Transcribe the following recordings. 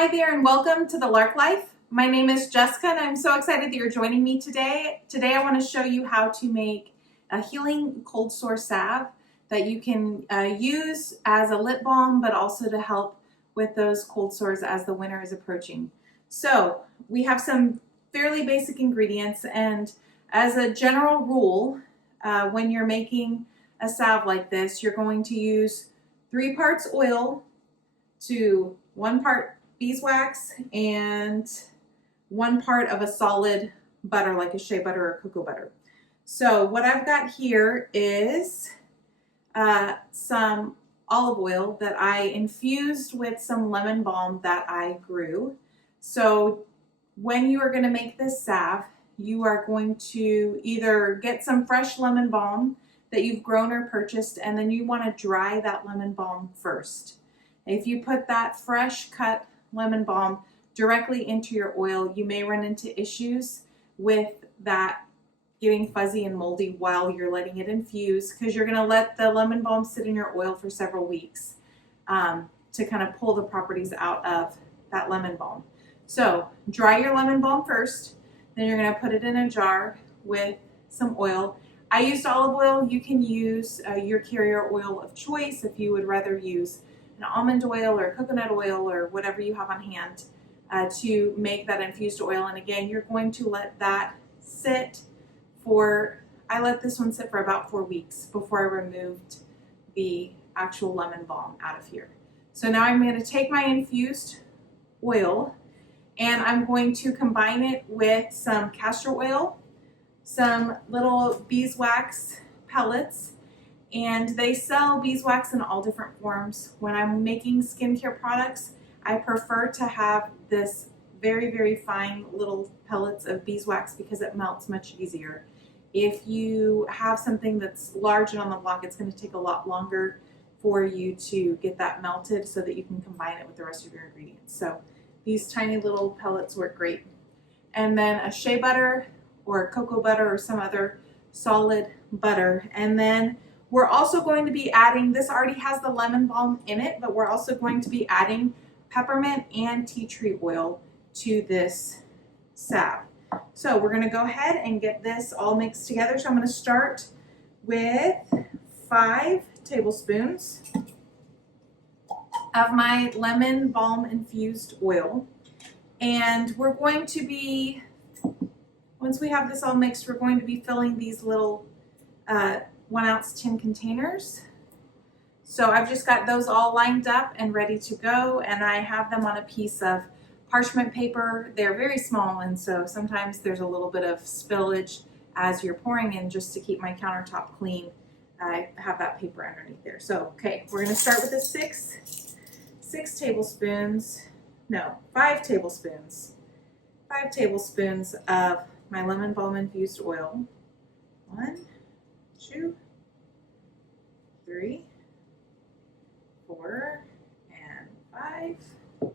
Hi there and welcome to the Lark Life. My name is Jessica and I'm so excited that you're joining me today. Today I want to show you how to make a healing cold sore salve that you can use as a lip balm, but also to help with those cold sores as the winter is approaching. So we have some fairly basic ingredients, and as a general rule, when you're making a salve like this, you're going to use 3 parts oil to 1 part beeswax and 1 part of a solid butter like a shea butter or cocoa butter. So what I've got here is some olive oil that I infused with some lemon balm that I grew. So when you are going to make this salve, you are going to either get some fresh lemon balm that you've grown or purchased, and then you want to dry that lemon balm first. If you put that fresh cut lemon balm directly into your oil, you may run into issues with that getting fuzzy and moldy while you're letting it infuse, because you're going to let the lemon balm sit in your oil for several weeks to kind of pull the properties out of that lemon balm. So dry your lemon balm first, then you're going to put it in a jar with some oil. I used olive oil. You can use your carrier oil of choice if you would rather use an almond oil or coconut oil or whatever you have on hand to make that infused oil. And again, you're going to let that sit for, I let this one sit for about 4 weeks before I removed the actual lemon balm out of here. So now I'm going to take my infused oil and I'm going to combine it with some castor oil, some little beeswax pellets, and they sell beeswax in all different forms. When I'm making skincare products, I prefer to have this very, very fine little pellets of beeswax because it melts much easier. If you have something that's large and on the block, it's going to take a lot longer for you to get that melted so that you can combine it with the rest of your ingredients. So these tiny little pellets work great. And then a shea butter or cocoa butter or some other solid butter. And then we're also going to be adding, this already has the lemon balm in it, but we're also going to be adding peppermint and tea tree oil to this salve. So we're going to go ahead and get this all mixed together. So I'm going to start with 5 tablespoons of my lemon balm infused oil. And we're going to be, once we have this all mixed, we're going to be filling these little 1 ounce tin containers. So I've just got those all lined up and ready to go, and I have them on a piece of parchment paper. They're very small, and so sometimes there's a little bit of spillage as you're pouring in. Just to keep my countertop clean, I have that paper underneath there. So okay, we're going to start with the 5 tablespoons of my lemon balm infused oil. 1, 2, 3, 4, and 5.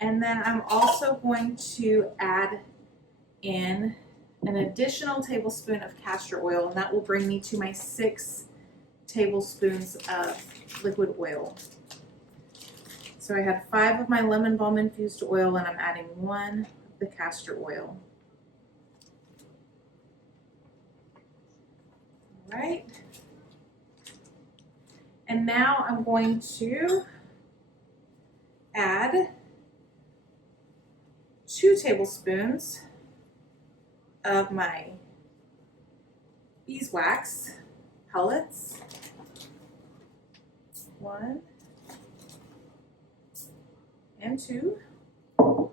And then I'm also going to add in an additional tablespoon of castor oil, and that will bring me to my 6 tablespoons of liquid oil. So I had 5 of my lemon balm infused oil, and I'm adding 1 of the castor oil. All right. And now I'm going to add 2 tablespoons of my beeswax pellets. 1 and 2. All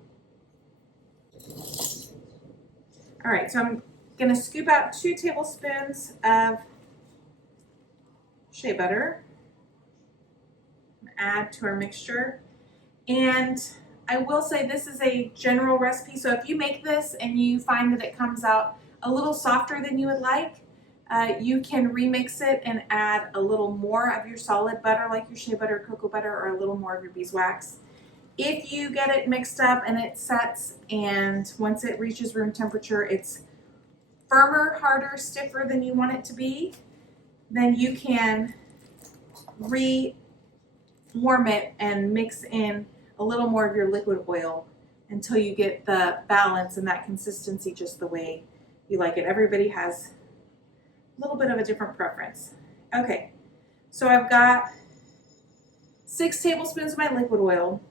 right, so I'm going to scoop out 2 tablespoons of shea butter, add to our mixture. And I will say this is a general recipe, so if you make this and you find that it comes out a little softer than you would like, you can remix it and add a little more of your solid butter like your shea butter or cocoa butter, or a little more of your beeswax. If you get it mixed up and it sets, and once it reaches room temperature it's firmer, harder, stiffer than you want it to be, then you can warm it and mix in a little more of your liquid oil until you get the balance and that consistency just the way you like it. Everybody has a little bit of a different preference. Okay, so I've got 6 tablespoons of my liquid oil,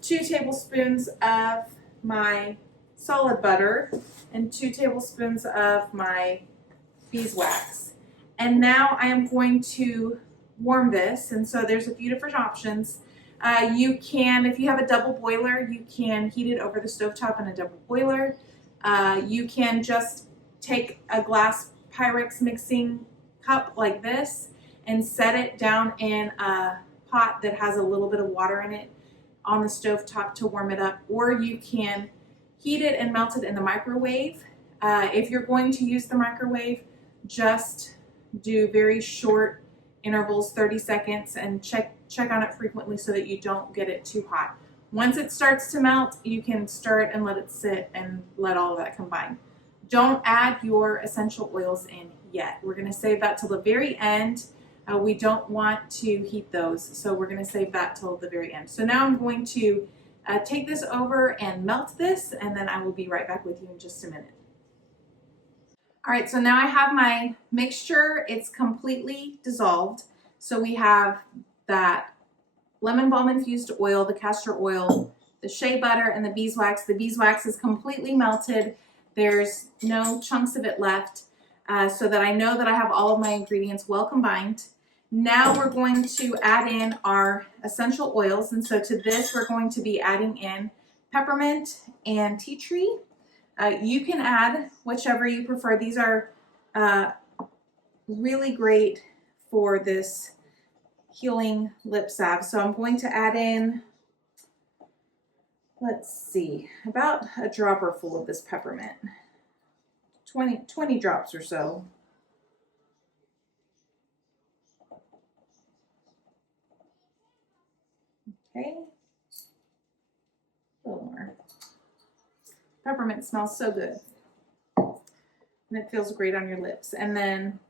2 tablespoons of my solid butter, and 2 tablespoons of my beeswax. And now I am going to warm this, and so there's a few different options. You can, if you have a double boiler, you can heat it over the stovetop in a double boiler. You can just take a glass Pyrex mixing cup like this and set it down in a pot that has a little bit of water in it on the stovetop to warm it up, or you can heat it and melt it in the microwave. If you're going to use the microwave, just do very short intervals, 30 seconds, and check on it frequently so that you don't get it too hot. Once it starts to melt, you can stir it and let it sit and let all of that combine. Don't add your essential oils in yet. We're going to save that till the very end. We don't want to heat those, so we're going to save that till the very end. So now I'm going to take this over and melt this, and then I will be right back with you in just a minute. All right, so now I have my mixture. It's completely dissolved. So we have that lemon balm infused oil, the castor oil, the shea butter, and the beeswax. The beeswax is completely melted. There's no chunks of it left, so that I know that I have all of my ingredients well combined. Now we're going to add in our essential oils, and so to this we're going to be adding in peppermint and tea tree. You can add whichever you prefer. These are really great for this healing lip salve. So I'm going to add in, let's see, about a dropper full of this peppermint. 20 drops or so. Okay, a little more. Peppermint smells so good, and it feels great on your lips. And then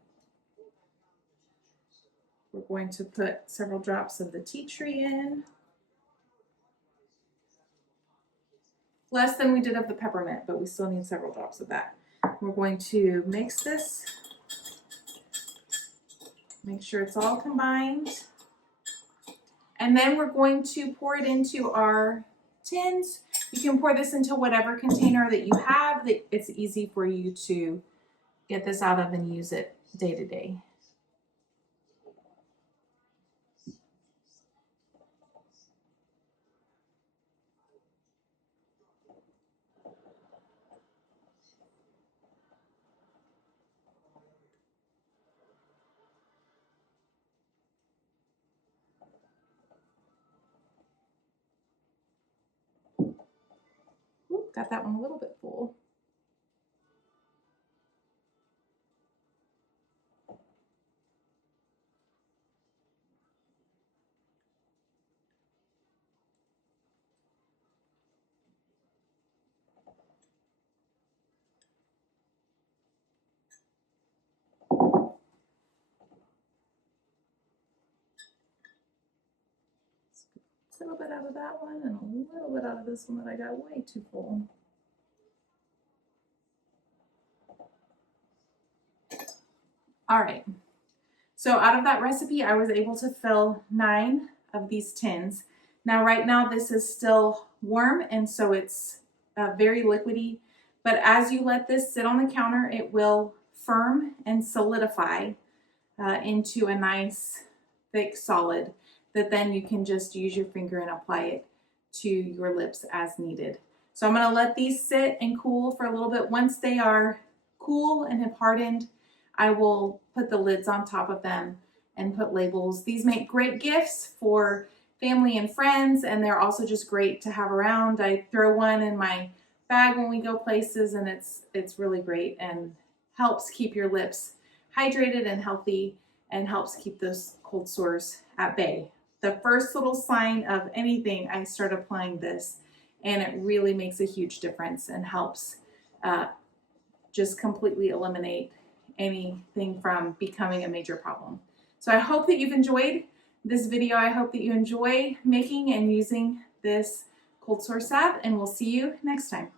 we're going to put several drops of the tea tree in. Less than we did of the peppermint, but we still need several drops of that. We're going to mix this, make sure it's all combined. And then we're going to pour it into our tins. You can pour this into whatever container that you have that it's easy for you to get this out of and use it day to day. Oop, got that one a little bit full. A little bit out of that one and a little bit out of this one that I got way too full. All right, so out of that recipe, I was able to fill 9 of these tins. Now, right now, this is still warm, and so it's very liquidy, but as you let this sit on the counter, it will firm and solidify into a nice, thick solid that then you can just use your finger and apply it to your lips as needed. So I'm going to let these sit and cool for a little bit. Once they are cool and have hardened, I will put the lids on top of them and put labels. These make great gifts for family and friends, and they're also just great to have around. I throw one in my bag when we go places, and it's really great and helps keep your lips hydrated and healthy and helps keep those cold sores at bay. The first little sign of anything, I start applying this, and it really makes a huge difference and helps just completely eliminate anything from becoming a major problem. So I hope that you've enjoyed this video. I hope that you enjoy making and using this cold sore salve, and we'll see you next time.